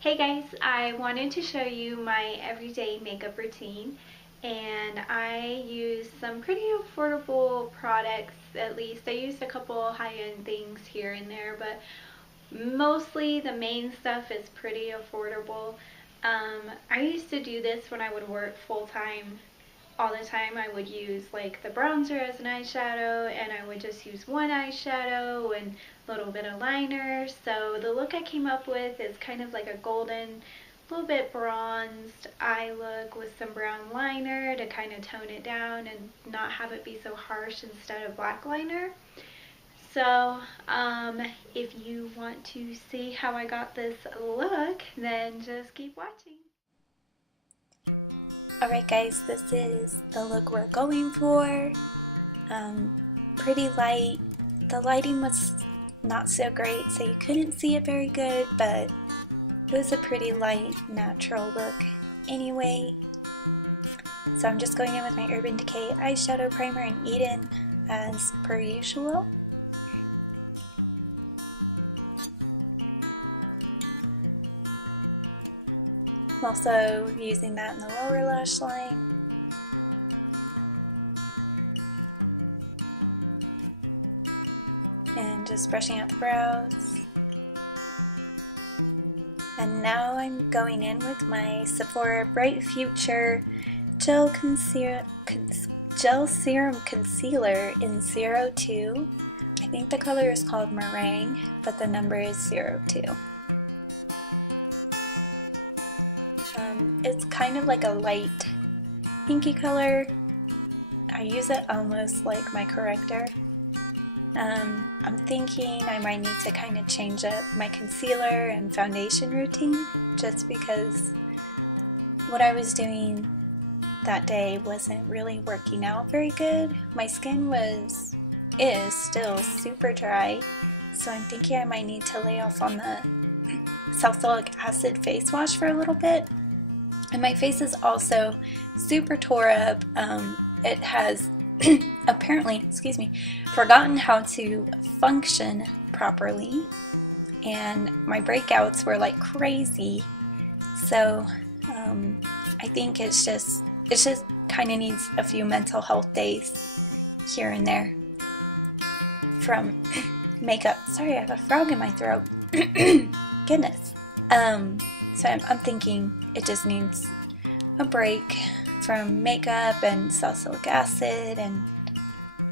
Hey guys, I wanted to show you my everyday makeup routine, and I use some pretty affordable products. At least I used a couple high-end things here and there, but mostly the main stuff is pretty affordable. I used to do this when I would work full-time all the time. I would use like the bronzer as an eyeshadow, and I would just use one eyeshadow and a little bit of liner. So the look I came up with is kind of like a golden, little bit bronzed eye look with some brown liner to kind of tone it down and not have it be so harsh instead of black liner. So if you want to see how I got this look, then just keep watching. Alright guys, this is the look we're going for. Pretty light. The lighting was not so great, so you couldn't see it very good, but it was a pretty light, natural look anyway. So I'm just going in with my Urban Decay Eyeshadow Primer in Eden as per usual. I'm also using that in the lower lash line. And just brushing out the brows. And now I'm going in with my Sephora Bright Future Gel Serum Concealer in 02. I think the color is called Meringue, but the number is 02. It's kind of like a light pinky color. I use it almost like my corrector. I'm thinking I might need to kind of change up my concealer and foundation routine, just because what I was doing that day wasn't really working out very good. My skin is still super dry, so I'm thinking I might need to lay off on the salicylic acid face wash for a little bit. And my face is also super tore up. It has apparently, forgotten how to function properly, and my breakouts were like crazy. So I think it's just kind of needs a few mental health days here and there from makeup. Sorry, I have a frog in my throat. Goodness. So I'm thinking it just needs a break from makeup and salicylic acid and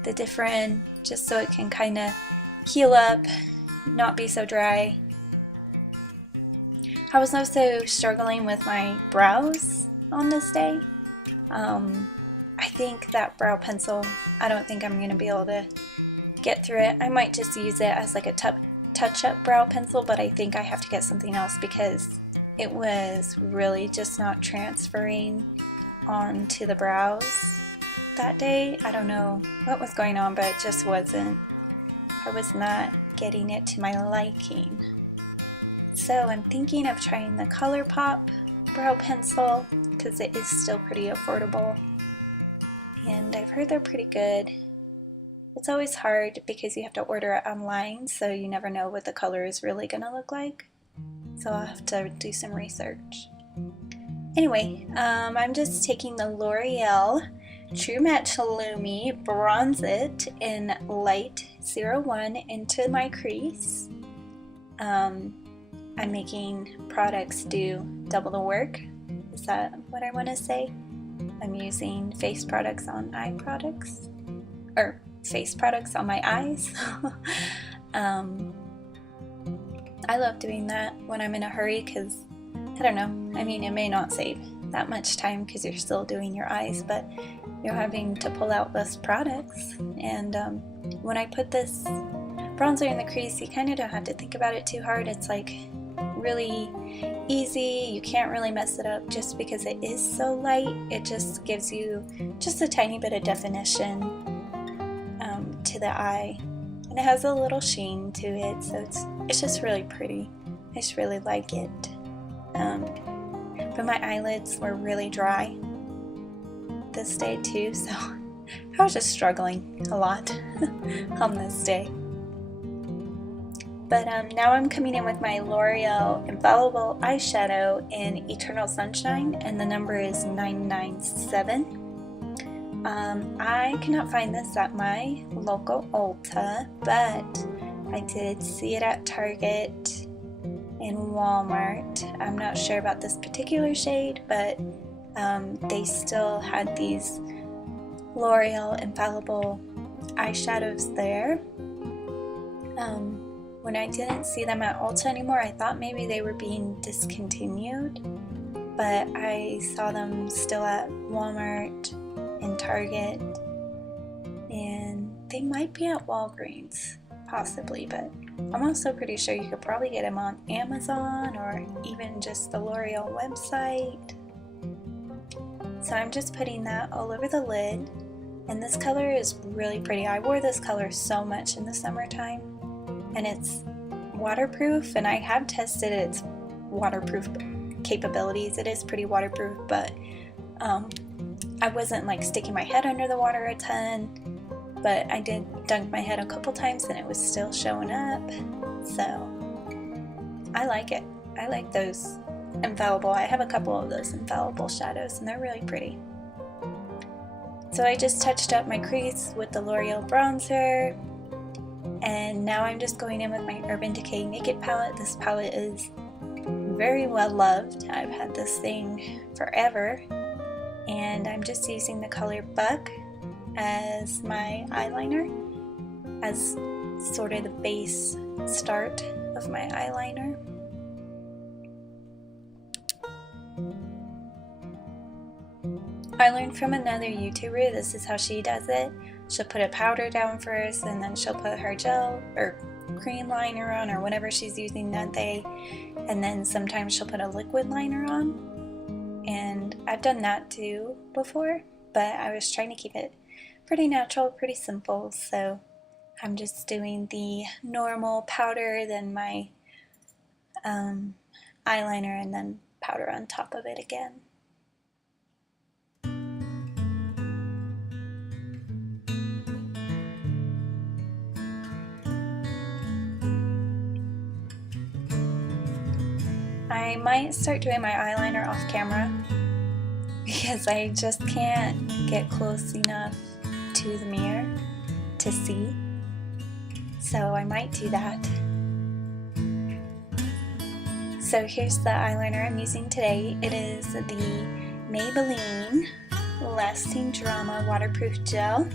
the different, just so it can kind of heal up, not be so dry. I was also struggling with my brows on this day. I think that brow pencil, I don't think I'm going to be able to get through it. I might just use it as like a touch-up brow pencil, but I think I have to get something else because it was really just not transferring onto the brows that day. I don't know what was going on, but it just wasn't. I was not getting it to my liking. So I'm thinking of trying the ColourPop brow pencil because it is still pretty affordable. And I've heard they're pretty good. It's always hard because you have to order it online, so you never know what the color is really going to look like. So I'll have to do some research. Anyway, I'm just taking the L'Oreal True Match Lumi Bronzeit in Light 01 into my crease. I'm making products do double the work. Is that what I want to say? I'm using face products on eye products. Or face products on my eyes. I love doing that when I'm in a hurry because, I don't know, I mean, it may not save that much time because you're still doing your eyes, but you're having to pull out less products. And when I put this bronzer in the crease, you kind of don't have to think about it too hard. It's like really easy. You can't really mess it up just because it is so light. It just gives you just a tiny bit of definition to the eye. And it has a little sheen to it, so it's just really pretty. I just really like it. But my eyelids were really dry this day too, so I was just struggling a lot on this day. But now I'm coming in with my L'Oreal Infallible Eyeshadow in Eternal Sunshine, and the number is 997. I cannot find this at my local Ulta, but I did see it at Target and Walmart. I'm not sure about this particular shade, but they still had these L'Oreal Infallible eyeshadows there. When I didn't see them at Ulta anymore, I thought maybe they were being discontinued, but I saw them still at Walmart and Target, and they might be at Walgreens, possibly, but I'm also pretty sure you could probably get them on Amazon or even just the L'Oreal website. So I'm just putting that all over the lid, and this color is really pretty. I wore this color so much in the summertime, and it's waterproof, and I have tested its waterproof capabilities. It is pretty waterproof, but I wasn't like sticking my head under the water a ton, but I did dunk my head a couple times and it was still showing up, so I like it. I like those Infallible. I have a couple of those Infallible shadows and they're really pretty. So I just touched up my crease with the L'Oreal bronzer, and now I'm just going in with my Urban Decay Naked palette. This palette is very well loved. I've had this thing forever, and I'm just using the color Buck as my eyeliner, as sort of the base start of my eyeliner. I learned from another YouTuber, this is how she does it. She'll put a powder down first, and then she'll put her gel or cream liner on, or whatever she's using that day, and then sometimes she'll put a liquid liner on. And I've done that too before, but I was trying to keep it pretty natural, pretty simple, so I'm just doing the normal powder, then my eyeliner, and then powder on top of it again. I might start doing my eyeliner off camera because I just can't get close enough to the mirror to see, so I might do that. So here's the eyeliner I'm using today. It is the Maybeline Lasting Drama Waterproof Gel,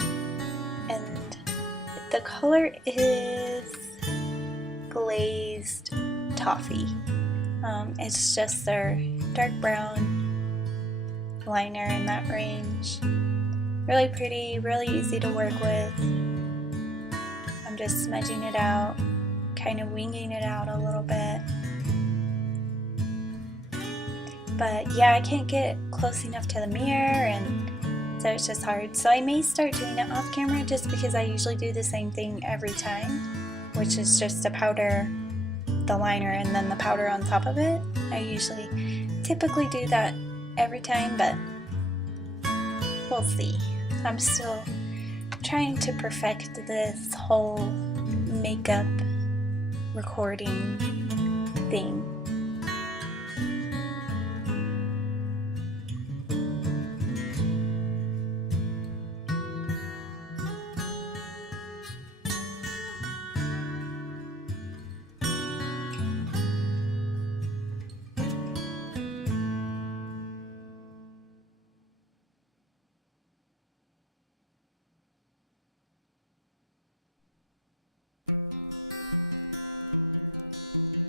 and the color is Glazed Toffee. It's just their dark brown liner in that range. Really pretty, really easy to work with. I'm just smudging it out, kind of winging it out a little bit. But yeah, I can't get close enough to the mirror, and so it's just hard. So I may start doing it off camera just because I usually do the same thing every time, which is just to powder the liner and then the powder on top of it. I typically do that every time, but we'll see. I'm still trying to perfect this whole makeup recording thing.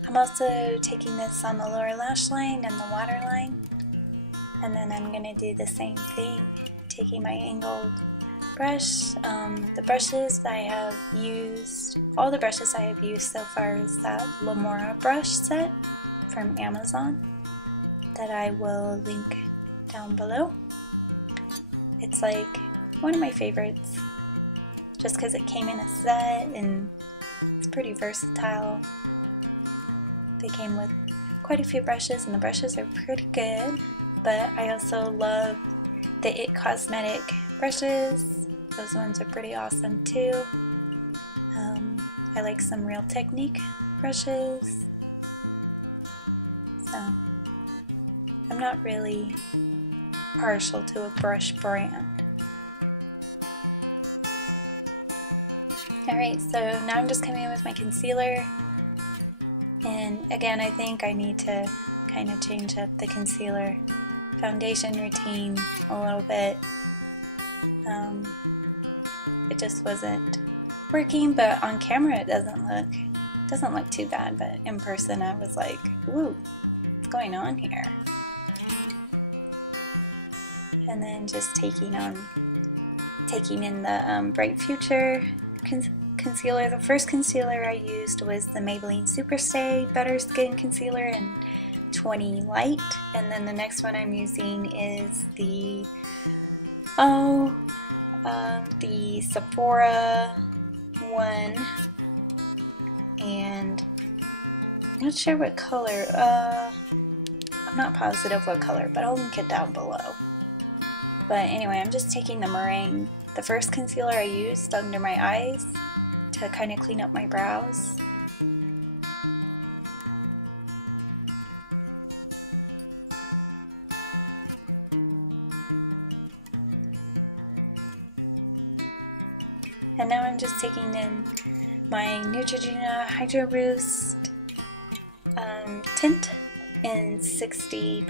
I'm also taking this on the lower lash line and the waterline, and then I'm going to do the same thing, taking my angled brush. The brushes I have used, all the brushes I have used so far is that Lamora brush set from Amazon that I will link down below. It's like one of my favorites just because it came in a set and it's pretty versatile. They came with quite a few brushes, and the brushes are pretty good, but I also love the It Cosmetic brushes. Those ones are pretty awesome too. I like some Real Technique brushes, so I'm not really partial to a brush brand. Alright, so now I'm just coming in with my concealer, and again I think I need to kind of change up the concealer foundation routine a little bit. It just wasn't working, but on camera it doesn't look too bad, but in person I was like, ooh, what's going on here? And then just taking in the Bright Future concealer. The first concealer I used was the Maybelline Superstay Better Skin Concealer in 20 Light, and then the next one I'm using is the Sephora one, and I'm not sure what color, I'm not positive what color, but I'll link it down below. But anyway, I'm just taking the meringue, the first concealer I used under my eyes to kind of clean up my brows. And now I'm just taking in my Neutrogena Hydro Boost tint in 60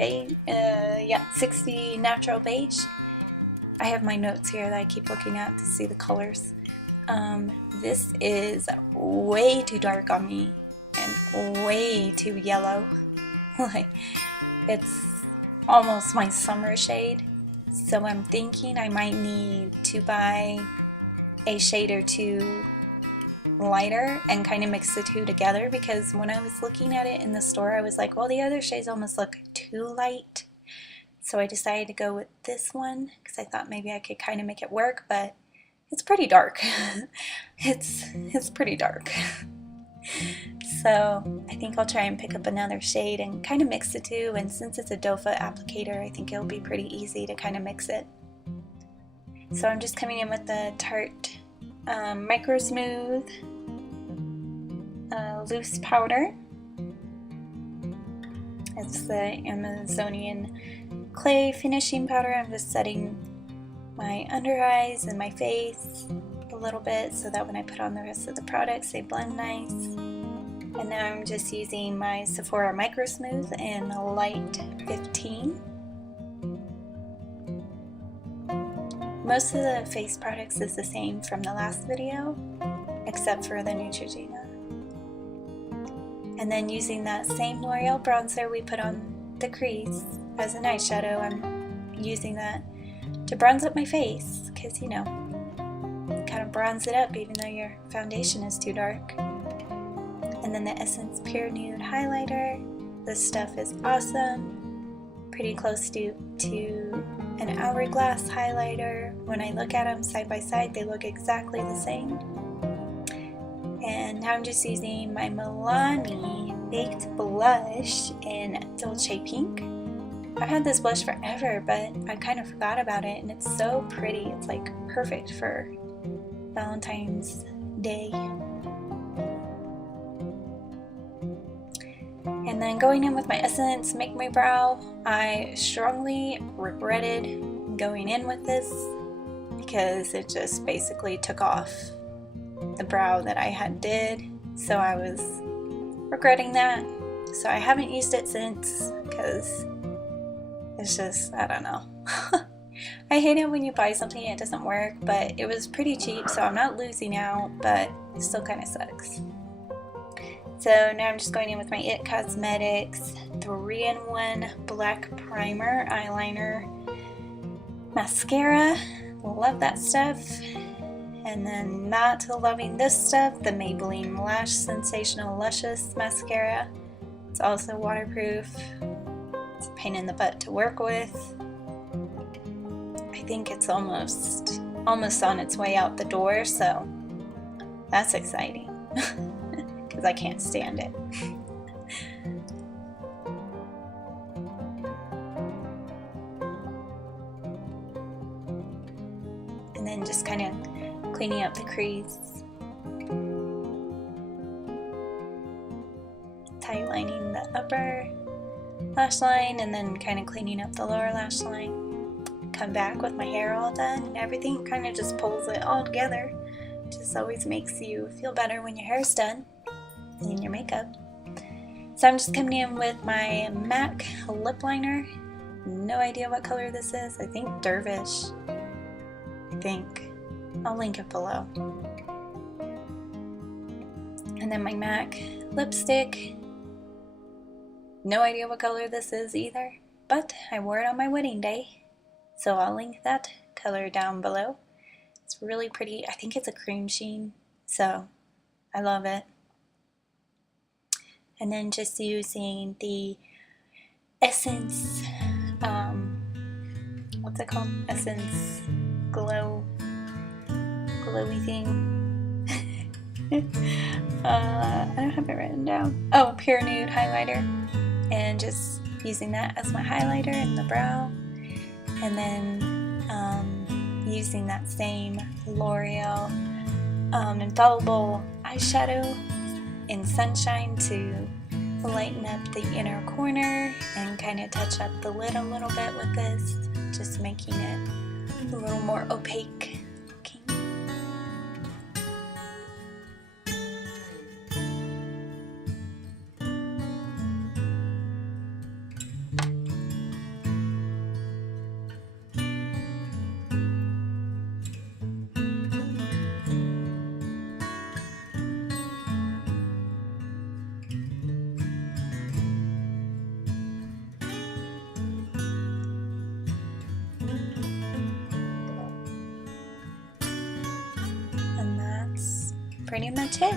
Natural Beige. I have my notes here that I keep looking at to see the colors. This is way too dark on me and way too yellow. Like, it's almost my summer shade. So I'm thinking I might need to buy a shade or two lighter and kind of mix the two together, because when I was looking at it in the store I was like, well, the other shades almost look too light. So I decided to go with this one because I thought maybe I could kind of make it work, but it's pretty dark. It's pretty dark. So I think I'll try and pick up another shade and kind of mix the two, and since it's a doe foot applicator I think it'll be pretty easy to kind of mix it. So I'm just coming in with the Tarte Micro Smooth Loose Powder. It's the Amazonian Clay Finishing Powder. I'm just setting my under eyes and my face a little bit so that when I put on the rest of the products they blend nice. And now I'm just using my Sephora Micro Smooth in Light 15. Most of the face products is the same from the last video, except for the Neutrogena. And then using that same L'Oreal bronzer we put on the crease as an eyeshadow, I'm using that to bronze up my face, because you know, kind of bronze it up even though your foundation is too dark. And then the Essence Pure Nude Highlighter. This stuff is awesome, pretty close to an Hourglass highlighter. When I look at them side by side, they look exactly the same. And now I'm just using my Milani Baked Blush in Dolce Pink. I've had this blush forever, but I kind of forgot about it, and it's so pretty. It's like perfect for Valentine's Day. And then going in with my Essence Make My Brow, I strongly regretted going in with this because it just basically took off the brow that I had did, so I was regretting that. So I haven't used it since because it's just, I don't know. I hate it when you buy something and it doesn't work, but it was pretty cheap, so I'm not losing out, but it still kind of sucks. So now I'm just going in with my IT Cosmetics 3-in-1 Black Primer Eyeliner Mascara. Love that stuff. And then not loving this stuff, the Maybelline Lash Sensational Luscious Mascara. It's also waterproof. It's a pain in the butt to work with. I think it's almost on its way out the door, so that's exciting. Because I can't stand it. And then just kind of cleaning up the crease. tightlining the upper lash line and then kind of cleaning up the lower lash line. Come back with my hair all done and everything, kind of just pulls it all together. Just always makes you feel better when your hair's done and your makeup. So I'm just coming in with my MAC lip liner. No idea what color this is. I think Dervish. I think. I'll link it below. And then my MAC lipstick. No idea what color this is either, but I wore it on my wedding day. So I'll link that color down below. It's really pretty. I think it's a cream sheen, so I love it. And then just using the Essence, what's it called? Essence glowy thing. I don't have it written down. Oh, Pure Nude highlighter. And just using that as my highlighter in the brow. And then using that same L'Oreal Infallible eyeshadow in Sunshine to lighten up the inner corner and kind of touch up the lid a little bit with this, just making it a little more opaque looking. Pretty much it.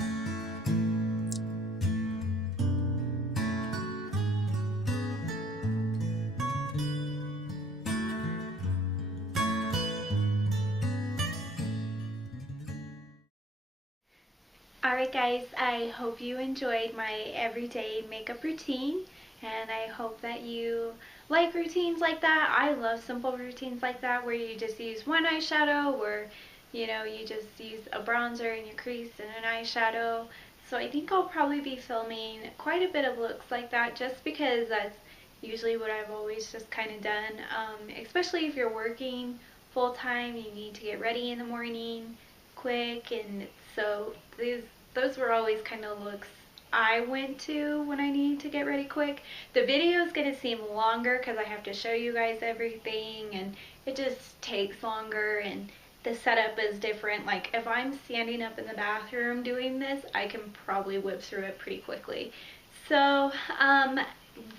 Alright guys, I hope you enjoyed my everyday makeup routine, and I hope that you like routines like that. I love simple routines like that where you just use one eyeshadow, or you know, you just use a bronzer in your crease and an eyeshadow. So I think I'll probably be filming quite a bit of looks like that, just because that's usually what I've always just kind of done. Especially if you're working full time, you need to get ready in the morning quick, and so those were always kind of looks I went to when I needed to get ready quick. The video is going to seem longer because I have to show you guys everything, and it just takes longer, and the setup is different. Like if I'm standing up in the bathroom doing this, I can probably whip through it pretty quickly. So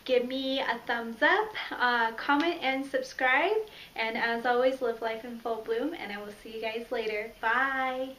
give me a thumbs up, comment and subscribe, and as always, live life in full bloom, and I will see you guys later. Bye!